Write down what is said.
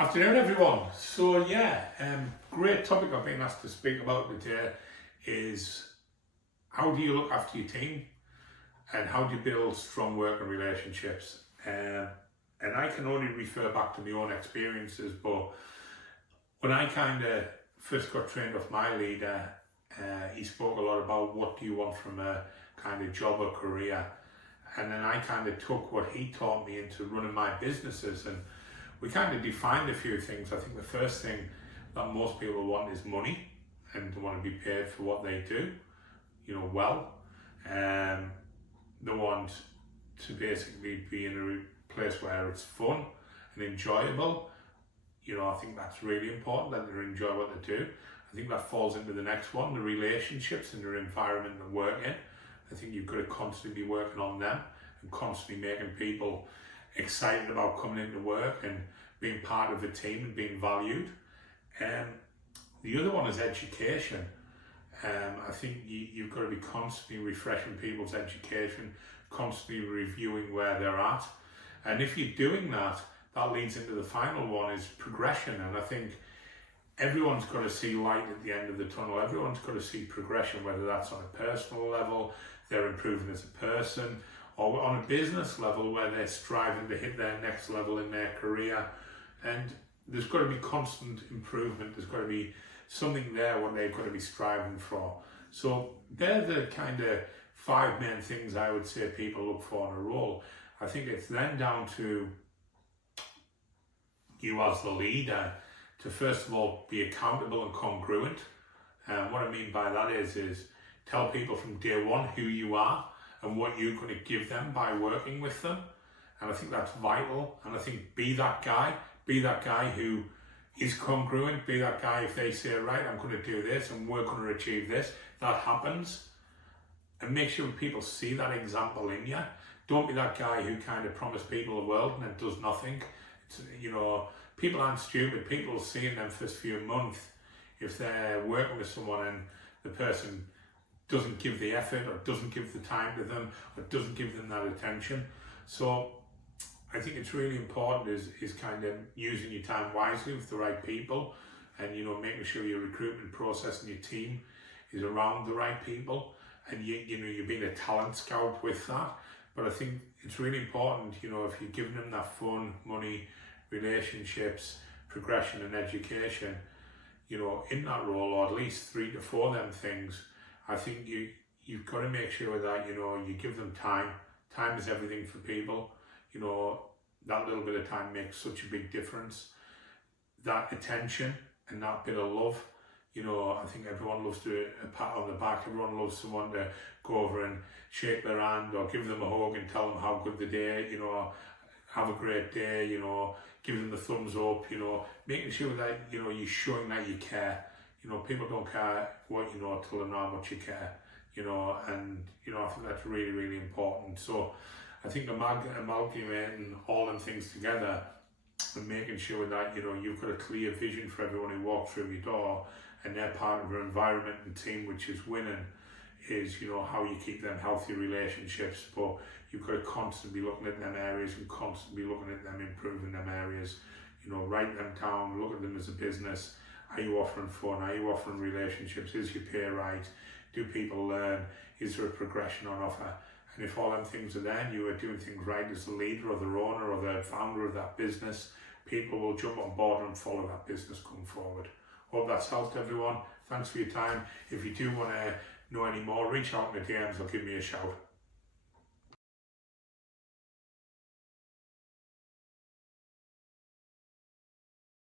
Afternoon, everyone. So great topic I've been asked to speak about today is how do you look after your team and how do you build strong working relationships? And I can only refer back to my own experiences, but when I kind of first got trained off my leader, he spoke a lot about what do you want from a kind of job or career, and then I kind of took what he taught me into running my businesses, and we kind of defined a few things. I think the first thing that most people want is money, and they want to be paid for what they do, well. They want to basically be in a place where it's fun and enjoyable. I think that's really important, that they enjoy what they do. I think that falls into the next one, the relationships and the environment they work in. I think you've got to constantly be working on them and constantly making people excited about coming into work and being part of a team and being valued. The other one is education. I think you've got to be constantly refreshing people's education, constantly reviewing where they're at. And if you're doing that, that leads into the final one is progression. And I think everyone's got to see light at the end of the tunnel. Everyone's got to see progression, whether that's on a personal level, they're improving as a person, or on a business level where they're striving to hit their next level in their career. And there's got to be constant improvement. There's got to be something there what they've got to be striving for. So they're the kind of 5 main things I would say people look for in a role. I think it's then down to you as the leader to first of all be accountable and congruent. And what I mean by that is tell people from day one who you are and what you're going to give them by working with them. And I think that's vital. And I think be that guy who is congruent, be that guy if they say, right, I'm going to do this and we're going to achieve this, that happens. And make sure people see that example in you. Don't be that guy who kind of promised people the world and then does nothing. People aren't stupid. People will see in them first few months if they're working with someone and the person doesn't give the effort or doesn't give the time to them or doesn't give them that attention. So I think it's really important is kind of using your time wisely with the right people and, making sure your recruitment process and your team is around the right people and you're being a talent scout with that. But I think it's really important, if you're giving them that fun, money, relationships, progression and education, in that role, or at least 3 to 4 of them things, I think you've got to make sure that, you give them time. Time is everything for people. That little bit of time makes such a big difference. That attention and that bit of love, I think everyone loves a pat on the back. Everyone loves someone to go over and shake their hand or give them a hug and tell them how good the day, have a great day, give them the thumbs up, making sure that, you're showing that you care. People don't care what you know till they know how much you care, and, I think that's really, really important. So I think amalgamating all them things together and making sure that, you've got a clear vision for everyone who walks through your door and they're part of an environment and team which is winning is, how you keep them healthy relationships. But you've got to constantly be looking at them areas and constantly looking at them improving them areas. Write them down, look at them as a business. Are you offering fun? Are you offering relationships? Is your pay right? Do people learn? Is there a progression on offer? And if all them things are there and you are doing things right as the leader or the owner or the founder of that business, people will jump on board and follow that business going forward. Hope that's helped everyone. Thanks for your time. If you do want to know any more, reach out in the DMs or give me a shout.